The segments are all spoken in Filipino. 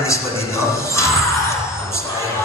Marites ba dito? Kamusta kayo?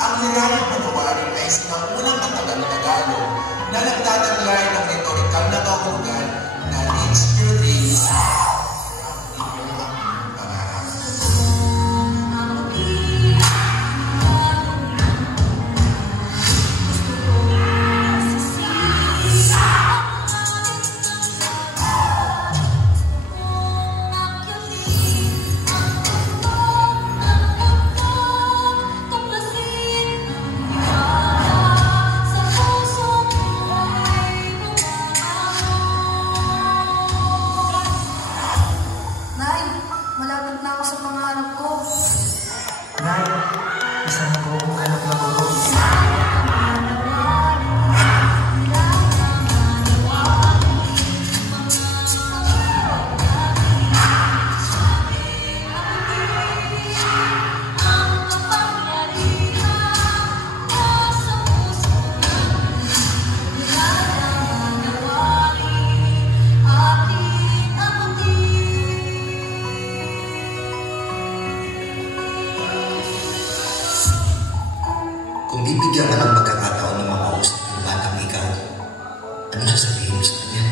Ang nilalang panawarin ay sinaunang matagal na Tagalog na nagtataglay ng retorikal na kahulugan na needs your dreams ang inyong pangarap. Malapit na ako sa pangarap ko. Nay, isang buong anak na buo. Kung bibigyan ka ng pagkakataon na makausap yung batang ikaw, ano sasabihin mo sa kanya?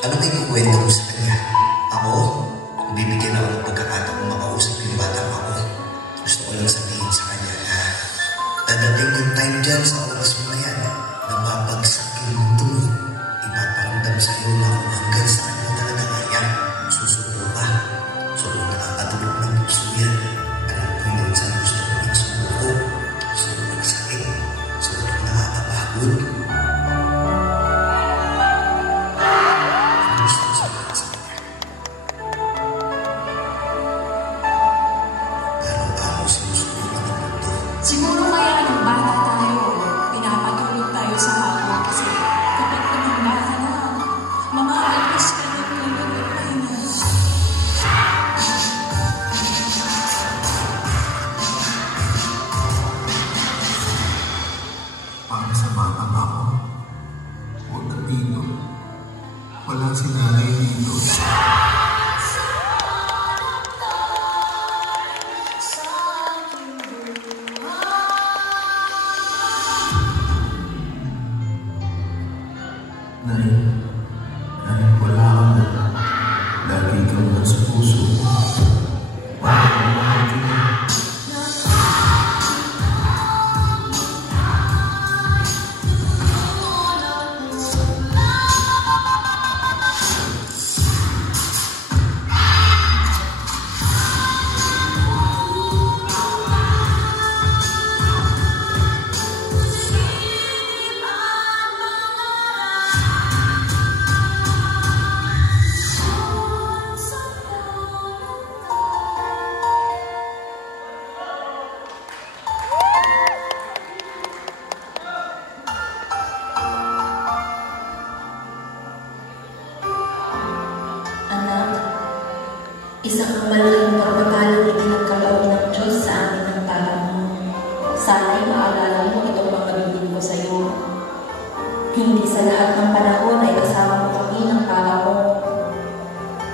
Ano may kukwento mo sa kanya? Ako, kung bibigyan ako ng pagkakataon na makausap yung batang ako, gusto ko lang sabihin sa kanya na dadating yung time dyan sa oras mo na yan na babagsak yung mundo mo. Ipaparamdam sa iyo na kung hanggang saan mo talaga kaya susuko ka. So kung nakakatulog ng puso yan, alam ko yung saan gusto ko yung sumuko. Nakakapagod. Gusto ko sabihin sa kanya. Araw-araw sinusubukan ang mundo. Siguro kaya ng bata tayo, pinapatulog tayo sa hapon kasi kapag tumanda ka na, mamaalis ka ng tulog at pahinga. Para sa batang ako, huwag ka dito. Wala si nanay dito. Nay, kahit wala ka na, lagi kang nasa puso ko. Mahal na mahal kita. Isang malaking pagpapala na pinagkaloob ng Diyos sa amin ng tala mo. Sana'y maalala mo itong pagkabitin ko sa iyo. Hindi sa lahat ng panahon ay kasama mo kami ng tala mo.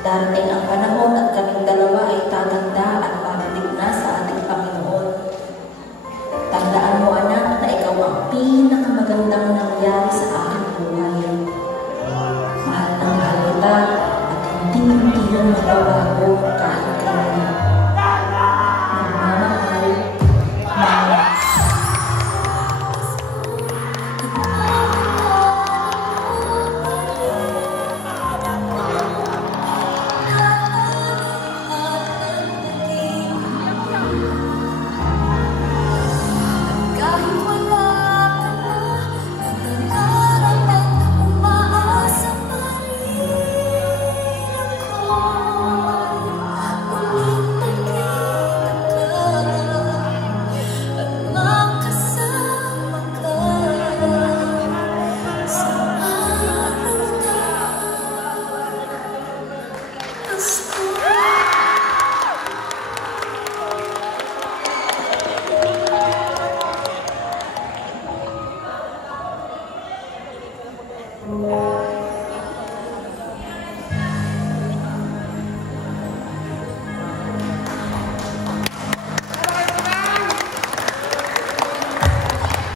Darating ang panahon at kaming dalawa ay tatanda at babalik na sa ating Panginoon. Tandaan mo, anak, na ikaw ang pinakamagandang nangyari sa aking buhay. Mahal na mahal kita at hindi mo magbabago